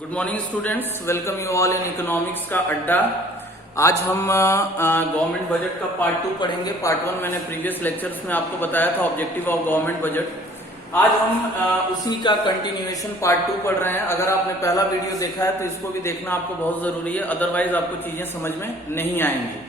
Good morning students, welcome you all in economics का अड्डा। आज हम गवर्नमेंट बजट का पार्ट 2 पढ़ेंगे। पार्ट 1 मैंने प्रीवियस लेक्चर्स में आपको बताया था, ऑब्जेक्टिव ऑफ गवर्नमेंट बजट। आज हम उसी का कंटिन्यूएशन पार्ट 2 पढ़ रहे हैं। अगर आपने पहला वीडियो देखा है तो इसको भी देखना आपको बहुत जरूरी है, अदरवाइज आपको चीजें समझ में नहीं आएंगी।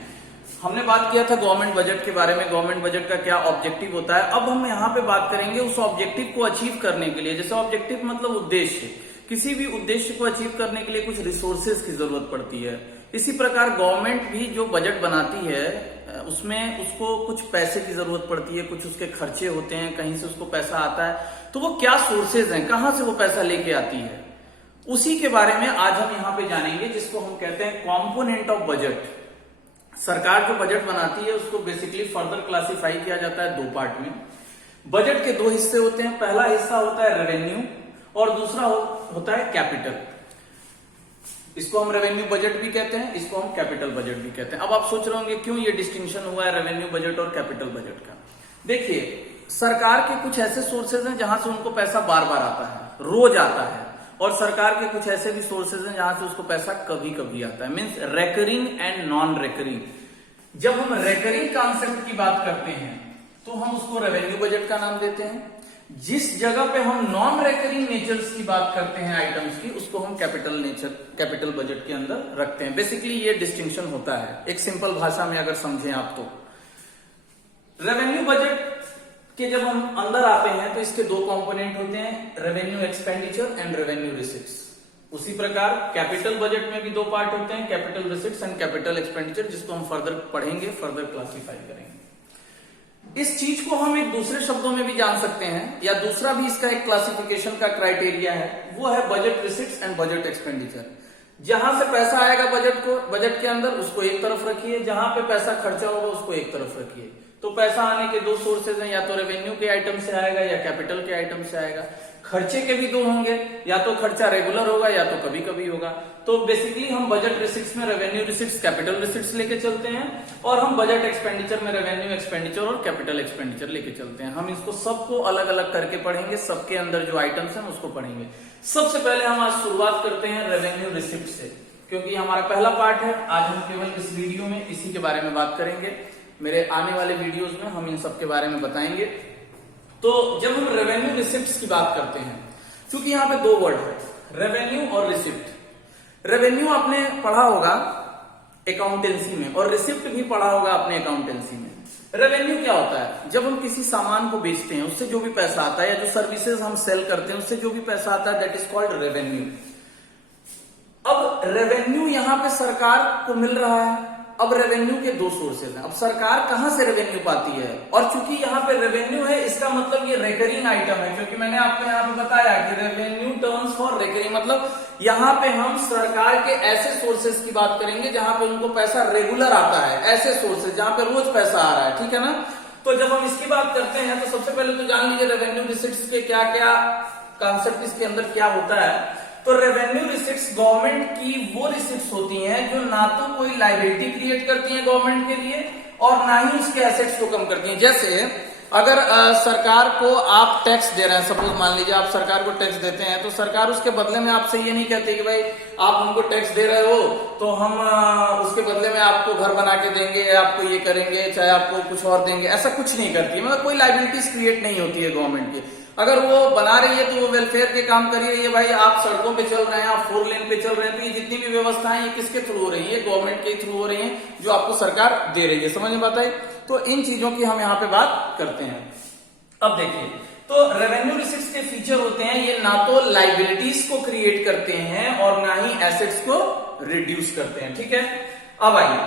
हमने बात किया था गवर्नमेंट बजट के बारे में, गवर्नमेंट बजट का क्या ऑब्जेक्टिव होता है। अब हम यहाँ पे बात करेंगे उस ऑब्जेक्टिव को अचीव करने के लिए। जैसे ऑब्जेक्टिव मतलब उद्देश्य, किसी भी उद्देश्य को अचीव करने के लिए कुछ रिसोर्सेज की जरूरत पड़ती है। इसी प्रकार गवर्नमेंट भी जो बजट बनाती है उसमें उसको कुछ पैसे की जरूरत पड़ती है, कुछ उसके खर्चे होते हैं, कहीं से उसको पैसा आता है। तो वो क्या सोर्सेज हैं, कहां से वो पैसा लेके आती है, उसी के बारे में आज हम यहाँ पे जानेंगे, जिसको हम कहते हैं कॉम्पोनेंट ऑफ बजट। सरकार जो बजट बनाती है उसको बेसिकली फर्दर क्लासिफाई किया जाता है 2 पार्ट में। बजट के 2 हिस्से होते हैं। पहला हिस्सा होता है रेवेन्यू और दूसरा होता है कैपिटल। इसको हम रेवेन्यू बजट भी कहते हैं, इसको हम कैपिटल बजट भी कहते हैं। अब आप सोच रहे होंगे क्यों ये डिस्टिंक्शन हुआ है रेवेन्यू बजट और कैपिटल बजट का। देखिए, सरकार के कुछ ऐसे सोर्सेज हैं जहां से उनको पैसा बार बार आता है, रोज आता है, और सरकार के कुछ ऐसे भी सोर्सेज हैं जहां से उसको पैसा कभी कभी आता है। Means recurring and non recurring. जब हम रेकरिंग कॉन्सेप्ट की बात करते हैं तो हम उसको रेवेन्यू बजट का नाम देते हैं। जिस जगह पे हम नॉन रेकरिंग नेचर्स की बात करते हैं आइटम्स की, उसको हम कैपिटल बजट के अंदर रखते हैं। बेसिकली ये डिस्टिंक्शन होता है, एक सिंपल भाषा में अगर समझें आप तो। रेवेन्यू बजट के जब हम अंदर आते हैं तो इसके 2 कंपोनेंट होते हैं, revenue expenditure and revenue receipts. उसी प्रकार कैपिटल बजट में भी 2 पार्ट होते हैं, capital receipts and capital expenditure, जिसको हम फर्दर पढ़ेंगे, फर्दर क्लासिफाई करेंगे। इस चीज को हम एक दूसरे शब्दों में भी जान सकते हैं, या दूसरा भी इसका एक क्लासिफिकेशन का क्राइटेरिया है, वो है budget receipts and budget expenditure. जहां से पैसा आएगा बजट के अंदर, उसको एक तरफ रखिए, जहां पे पैसा खर्चा होगा उसको एक तरफ रखिए। तो पैसा आने के 2 सोर्सेज हैं, या तो रेवेन्यू के आइटम से आएगा या कैपिटल के आइटम से आएगा। खर्चे के भी 2 होंगे, या तो खर्चा रेगुलर होगा या तो कभी कभी होगा। तो बेसिकली हम बजट रिसिप्ट्स में रेवेन्यू रिसिप्ट्स, कैपिटल रिसिप्ट्स लेके चलते हैं, और हम बजट एक्सपेंडिचर में रेवेन्यू एक्सपेंडिचर और कैपिटल एक्सपेंडिचर लेके चलते हैं। हम इसको सबको अलग अलग करके पढ़ेंगे, सबके अंदर जो आइटम्स हैं उसको पढ़ेंगे। सबसे पहले हम आज शुरुआत करते हैं रेवेन्यू रिसिप्ट से, क्योंकि हमारा पहला पार्ट है। आज हम केवल इस वीडियो में इसी के बारे में बात करेंगे। मेरे आने वाले वीडियोस में हम इन सब के बारे में बताएंगे। तो जब हम रेवेन्यू रिसिप्ट्स की बात करते हैं, क्योंकि यहाँ पे 2 वर्ड है, रेवेन्यू और रिसिप्ट। रेवेन्यू आपने पढ़ा होगा अकाउंटेंसी में, और रिसिप्ट भी पढ़ा होगा आपने अकाउंटेंसी में। रेवेन्यू क्या होता है? जब हम किसी सामान को बेचते हैं उससे जो भी पैसा आता है, या जो सर्विसेज हम सेल करते हैं उससे जो भी पैसा आता है, दैट इज कॉल्ड रेवेन्यू। अब रेवेन्यू यहाँ पे सरकार को मिल रहा है। अब रेवेन्यू के 2 सोर्सेज हैं। अब सरकार कहां से रेवेन्यू पाती है, और चूंकि यहाँ पे रेवेन्यू है, इसका मतलब ये रेकरिंग आइटम है, क्योंकि मैंने आपको यहाँ पे बताया कि रेवेन्यू टर्म्स फॉर रेकरिंग, मतलब यहाँ पे हम सरकार के ऐसे सोर्सेज की बात करेंगे जहां पे उनको पैसा रेगुलर आता है, ऐसे सोर्सेज जहां पे रोज पैसा आ रहा है, ठीक है ना। तो जब हम इसकी बात करते हैं तो सबसे पहले तो जान लीजिए रेवेन्यू रिसिप्ट्स के क्या क्या कॉन्सेप्ट, इसके अंदर क्या होता है। तो रेवेन्यू रिसिप्ट्स गवर्नमेंट की वो रिसिप्ट्स होती हैं जो ना तो कोई लायबिलिटी क्रिएट करती हैं गवर्नमेंट के लिए, और ना ही उसके एसेट्स को कम करती हैं। जैसे अगर सरकार को आप टैक्स दे रहे हैं, सपोज मान लीजिए आप सरकार को टैक्स देते हैं, तो सरकार उसके बदले में आपसे ये नहीं कहती कि भाई आप हमको टैक्स दे रहे हो तो हम उसके बदले में आपको घर बना के देंगे, आपको ये करेंगे, चाहे आपको कुछ और देंगे, ऐसा कुछ नहीं करती है। मतलब कोई लायबिलिटीज क्रिएट नहीं होती है गवर्नमेंट की। अगर वो बना रही है तो वो वेलफेयर के काम करिए। ये भाई आप सड़कों पे चल रहे हैं, आप 4 लेन पे चल रहे हैं, तो ये जितनी भी व्यवस्थाएं ये किसके थ्रू हो रही है? गवर्नमेंट के थ्रू हो रही है, जो आपको सरकार दे रही है। समझ में बात आई? तो इन चीजों की हम यहाँ पे बात करते हैं। अब देखिए, तो रेवेन्यू रिसिप्ट्स के फीचर होते हैं, ये ना तो लाइबिलिटीज को क्रिएट करते हैं और ना ही एसेट्स को रिड्यूस करते हैं, ठीक है। अब आइए,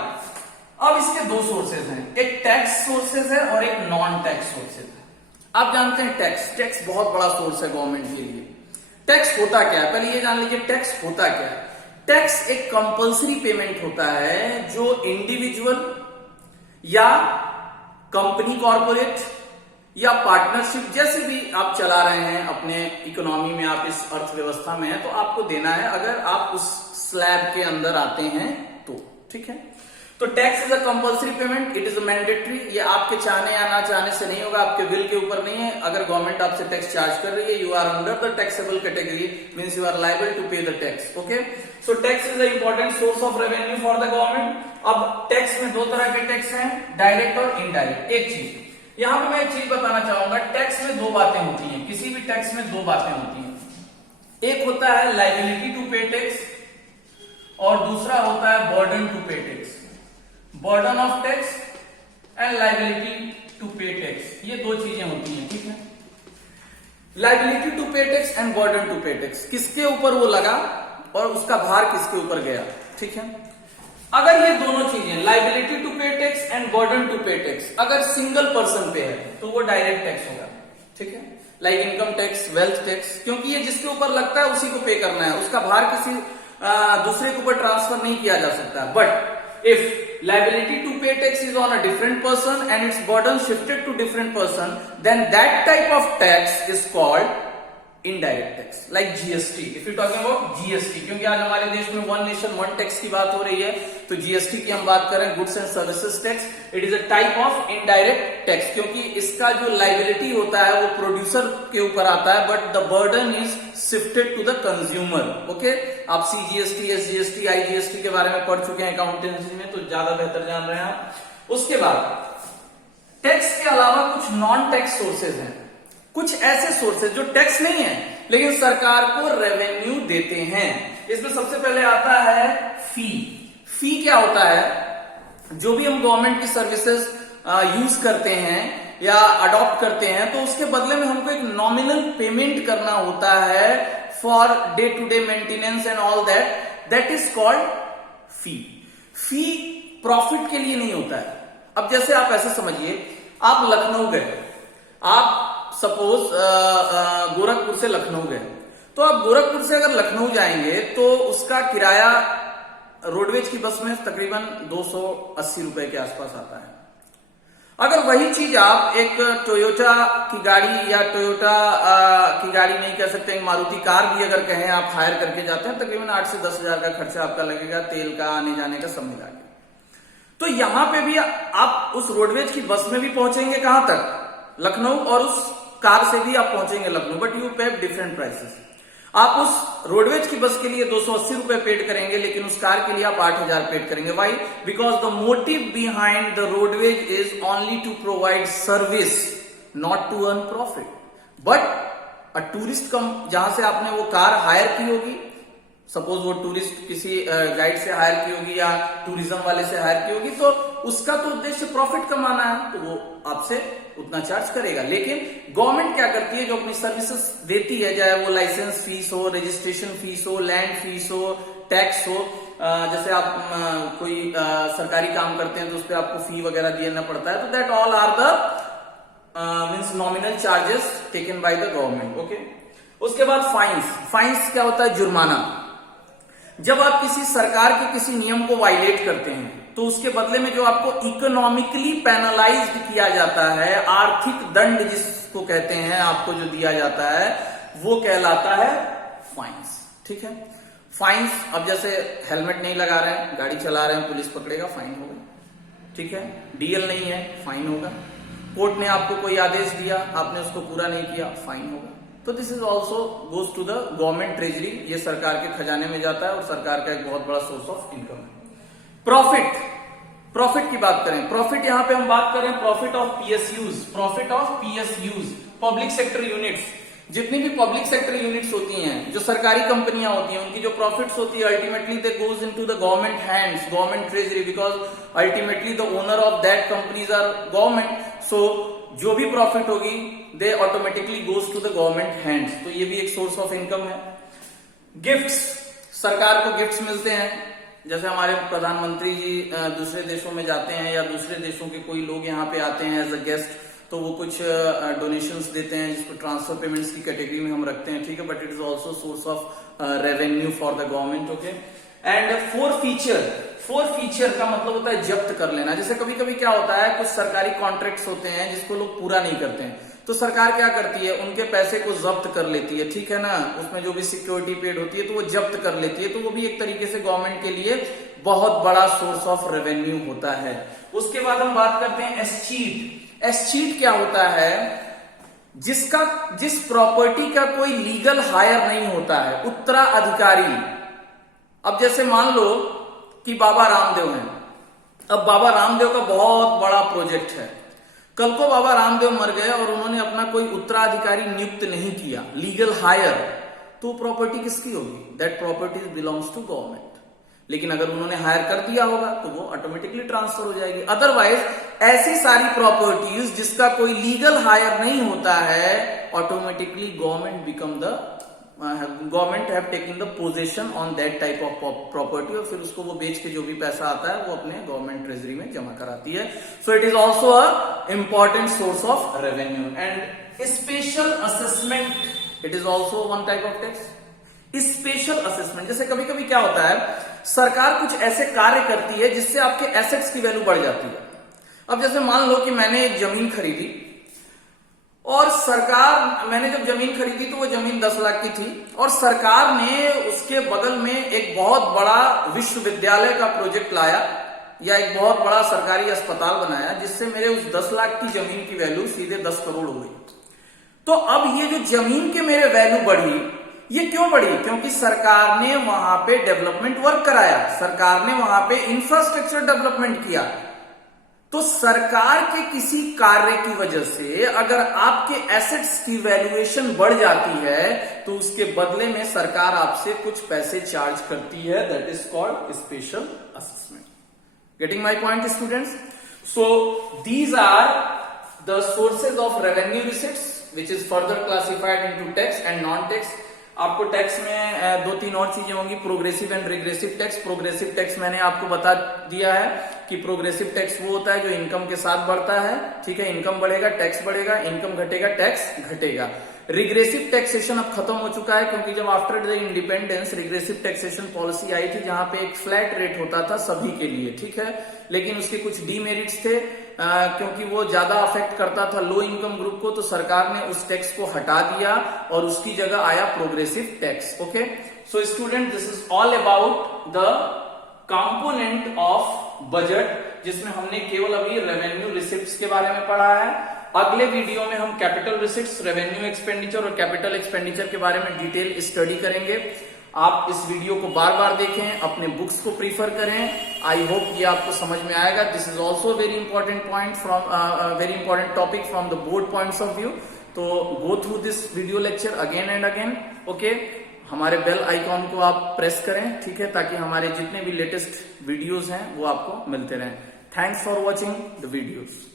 अब इसके 2 सोर्सेज हैं, एक टैक्स सोर्सेज है और एक नॉन टैक्स सोर्सेज है। आप जानते हैं टैक्स बहुत बड़ा सोर्स है गवर्नमेंट के लिए। टैक्स होता क्या है, पहले ये जान लीजिए टैक्स होता क्या है। टैक्स एक कंपल्सरी पेमेंट होता है जो इंडिविजुअल या कंपनी, कॉर्पोरेट या पार्टनरशिप, जैसे भी आप चला रहे हैं अपने इकोनॉमी में, आप इस अर्थव्यवस्था में हैं, तो आपको देना है अगर आप उस स्लैब के अंदर आते हैं तो, ठीक है। तो tax is a compulsory payment, it is a mandatory. ये आपके चाहने या ना चाहने से नहीं होगा, आपके विल के ऊपर नहीं है। अगर गवर्नमेंट आपसे टैक्स चार्ज कर रही है, you are under the taxable category, means you are liable to pay the tax. Okay, so tax is a important source of revenue for the government. अब टैक्स में दो तरह के टैक्स हैं, डायरेक्ट और इनडायरेक्ट। एक चीज यहां पे मैं एक चीज बताना चाहूंगा, टैक्स में दो बातें होती हैं, किसी भी टैक्स में दो बातें होती हैं। एक होता है लायबिलिटी टू पे टैक्स और दूसरा होता है burden to pay tax. Burden of tax and liability to pay tax, ये दो चीजें होती हैं, ठीक है। Liability to pay tax and burden to pay tax, किसके ऊपर वो लगा और उसका भार किसके ऊपर गया, ठीक है। अगर ये दोनों चीजें liability to pay tax and burden to pay tax अगर सिंगल पर्सन पे है तो वो डायरेक्ट टैक्स होगा, ठीक है। Like income tax, wealth tax, क्योंकि ये जिसके ऊपर लगता है उसी को पे करना है, उसका भार किसी दूसरे के ऊपर ट्रांसफर नहीं किया जा सकता। But if liability to pay tax is on a different person and its burden shifted to different person, then that type of tax is called indirect tax, like GST. If you're talking about GST, क्योंकि आज हमारे देश में one nation one tax की बात हो रही है, तो GST की हम बात करें, goods and services tax, it is a type of indirect tax, क्योंकि इसका जो लायबिलिटी होता है वो प्रोड्यूसर के ऊपर आता है, but the burden is shifted to the consumer. Okay, आप CGST, SGST, IGST के बारे में पढ़ चुके हैं अकाउंटेंसी में, तो ज्यादा बेहतर जान रहे हैं आप। उसके बाद टैक्स के अलावा कुछ नॉन टैक्स सोर्सेज हैं, कुछ ऐसे सोर्सेज जो टैक्स नहीं है लेकिन सरकार को रेवेन्यू देते हैं। इसमें सबसे पहले आता है फी। फी क्या होता है, जो भी हम गवर्नमेंट की सर्विसेज यूज करते हैं या अडॉप्ट करते हैं तो उसके बदले में हमको एक नॉमिनल पेमेंट करना होता है for day to day maintenance and all that, that is called fee. Fee profit के लिए नहीं होता है। अब जैसे आप ऐसे समझिए, आप लखनऊ गए, आप सपोज गोरखपुर से लखनऊ गए, तो आप गोरखपुर से अगर लखनऊ जाएंगे तो उसका किराया रोडवेज की बस में तकरीबन 280 रुपए के आसपास आता है। अगर वही चीज आप एक टोयोटा की गाड़ी या टोयोटा की गाड़ी नहीं कह सकते, मारुति कार भी अगर कहें आप हायर करके जाते हैं, तकरीबन 8 से 10 हजार का खर्चा आपका लगेगा, तेल का, आने जाने का, सब मिला के। तो यहां पे भी आप उस रोडवेज की बस में भी पहुंचेंगे कहां तक, लखनऊ, और उस कार से भी आप पहुंचेंगे लखनऊ, बट यू पे डिफरेंट प्राइसेस। आप उस रोडवेज की बस के लिए 280 रुपए पेड करेंगे, लेकिन उस कार के लिए आप 8000 पेड करेंगे। Why? Because the motive behind the roadways is only to provide service, not to earn profit. But a tourist जहां से आपने वो कार हायर की होगी, सपोज वो टूरिस्ट किसी गाइड से हायर की होगी या टूरिज्म वाले से हायर की होगी, तो उसका तो उद्देश्य प्रॉफिट कमाना है, तो वो आपसे उतना चार्ज करेगा। लेकिन गवर्नमेंट क्या करती है, जो अपनी सर्विसेज देती है, चाहे वो लाइसेंस फीस हो, रजिस्ट्रेशन फीस हो, लैंड फीस हो, टैक्स हो, जैसे आप कोई सरकारी काम करते हैं तो उस पर आपको फी वगैरह देना पड़ता है, तो that all are the means nominal charges taken by the government. Okay, उसके बाद फाइन्स। फाइन्स क्या होता है? जुर्माना। जब आप किसी सरकार के किसी नियम को वायलेट करते हैं तो उसके बदले में जो आपको इकोनॉमिकली पेनलाइज्ड किया जाता है, आर्थिक दंड जिसको कहते हैं, आपको जो दिया जाता है, वो कहलाता है फाइन्स। ठीक है, फाइन्स, अब जैसे हेलमेट नहीं लगा रहे हैं, गाड़ी चला रहे हैं, पुलिस पकड़ेगा, फाइन होगा। ठीक है, डीएल नहीं है, फाइन होगा। कोर्ट ने आपको कोई आदेश दिया, आपने उसको पूरा नहीं किया, फाइन होगा। तो this is also goes to the government treasury, ये सरकार के खजाने में जाता है और सरकार का एक बहुत बड़ा सोर्स ऑफ इनकम है। प्रॉफिट, प्रॉफिट की बात करें, प्रॉफिट यहां पे हम बात कर रहे हैं profit of PSUs, profit of PSUs, public sector units. जितनी भी पब्लिक सेक्टर यूनिट्स होती हैं, जो सरकारी कंपनियां होती हैं, उनकी जो प्रॉफिट्स होती है, ultimately they goes into the government hands, government treasury, because ultimately the owner of that companies are government. So जो भी प्रॉफिट होगी they automatically goes to the government hands, तो ये भी एक सोर्स ऑफ इनकम है। गिफ्ट्स, सरकार को गिफ्ट्स मिलते हैं, जैसे हमारे प्रधानमंत्री जी दूसरे देशों में जाते हैं या दूसरे देशों के कोई लोग यहाँ पे आते हैं एज अ गेस्ट, तो वो कुछ डोनेशंस देते हैं, जिसको ट्रांसफर पेमेंट्स की कैटेगरी में हम रखते हैं। ठीक है, but it is also source of revenue for the government. Okay, and forfeiture, forfeiture का मतलब होता है जब्त कर लेना। जैसे कभी कभी क्या होता है, कुछ सरकारी कॉन्ट्रैक्ट्स होते हैं जिसको लोग पूरा नहीं करते हैं, तो सरकार क्या करती है, उनके पैसे को जब्त कर लेती है, ठीक है ना, उसमें जो भी सिक्योरिटी पेड होती है तो वो जब्त कर लेती है, तो वो भी एक तरीके से गवर्नमेंट के लिए बहुत बड़ा सोर्स ऑफ रेवेन्यू होता है। उसके बाद हम बात करते हैं एस्चीट। एस्चीट क्या होता है, जिस प्रॉपर्टी का कोई लीगल हायर नहीं होता है, उत्तराधिकारी। अब जैसे मान लो कि बाबा रामदेव हैं, अब बाबा रामदेव का बहुत बड़ा प्रोजेक्ट है, कल को बाबा रामदेव मर गए और उन्होंने अपना कोई उत्तराधिकारी नियुक्त नहीं किया, लीगल हायर, तो प्रॉपर्टी किसकी होगी, that property belongs to government. लेकिन अगर उन्होंने हायर कर दिया होगा तो वो ऑटोमेटिकली ट्रांसफर हो जाएगी। अदरवाइज ऐसी सारी प्रॉपर्टीज जिसका कोई लीगल हायर नहीं होता है, automatically government have taken the position on that type of property, और फिर उसको वो बेच के जो भी पैसा आता है वो अपने गवर्नमेंट ट्रेजरी में जमा कराती है। So it is also a important source of revenue. And special assessment, it is also one type of tax. Special assessment, जैसे कभी कभी क्या होता है, सरकार कुछ ऐसे कार्य करती है जिससे आपके एसेट्स की वैल्यू बढ़ जाती है। अब जैसे मान लो कि मैंने एक जमीन खरीदी, और मैंने जब जमीन खरीदी तो वो जमीन 10 लाख की थी, और सरकार ने उसके बगल में एक बहुत बड़ा विश्वविद्यालय का प्रोजेक्ट लाया या एक बहुत बड़ा सरकारी अस्पताल बनाया, जिससे मेरे उस 10 लाख की जमीन की वैल्यू सीधे 10 करोड़ हो गई। तो अब ये जो जमीन के मेरे वैल्यू बढ़ी, ये क्यों बढ़ी, क्योंकि सरकार ने वहां पे डेवलपमेंट वर्क कराया, सरकार ने वहां पे इंफ्रास्ट्रक्चर डेवलपमेंट किया। तो सरकार के किसी कार्य की वजह से अगर आपके एसेट्स की वैल्यूएशन बढ़ जाती है तो उसके बदले में सरकार आपसे कुछ पैसे चार्ज करती है, that is called special assessment. Getting my point students? So these are the sources of revenue receipts which is further classified into tax and non tax. आपको टैक्स में 2-3 और चीजें होंगी, progressive and regressive tax. Progressive tax मैंने आपको बता दिया है कि प्रोग्रेसिव टैक्स वो होता है जो इनकम के साथ बढ़ता है, ठीक है, इनकम बढ़ेगा टैक्स बढ़ेगा, इनकम घटेगा टैक्स घटेगा। रिग्रेसिव टैक्सेशन अब खत्म हो चुका है, क्योंकि जब after the independence regressive taxation policy आई थी जहां पे एक फ्लैट रेट होता था सभी के लिए, ठीक है, लेकिन उसके कुछ डीमेरिट्स थे, क्योंकि वो ज्यादा अफेक्ट करता था लो इनकम ग्रुप को, तो सरकार ने उस टैक्स को हटा दिया और उसकी जगह आया progressive tax. Okay, so student, this is all about the component of budget, जिसमें हमने केवल अभी रेवेन्यू रिसिप्ट्स के बारे में पढ़ा है। अगले वीडियो में हम कैपिटल रिसिप्ट्स, रेवेन्यू एक्सपेंडिचर और कैपिटल एक्सपेंडिचर के बारे में डिटेल स्टडी करेंगे। आप इस वीडियो को बार बार देखें, अपने बुक्स को प्रीफर करें। आई होप ये आपको समझ में आएगा। This is also very important point from very important topic from the board points of view. तो go through this video lecture again and again. Okay, हमारे बेल आइकॉन को आप प्रेस करें, ठीक है, ताकि हमारे जितने भी लेटेस्ट वीडियोस हैं वो आपको मिलते रहें। Thanks for watching the videos.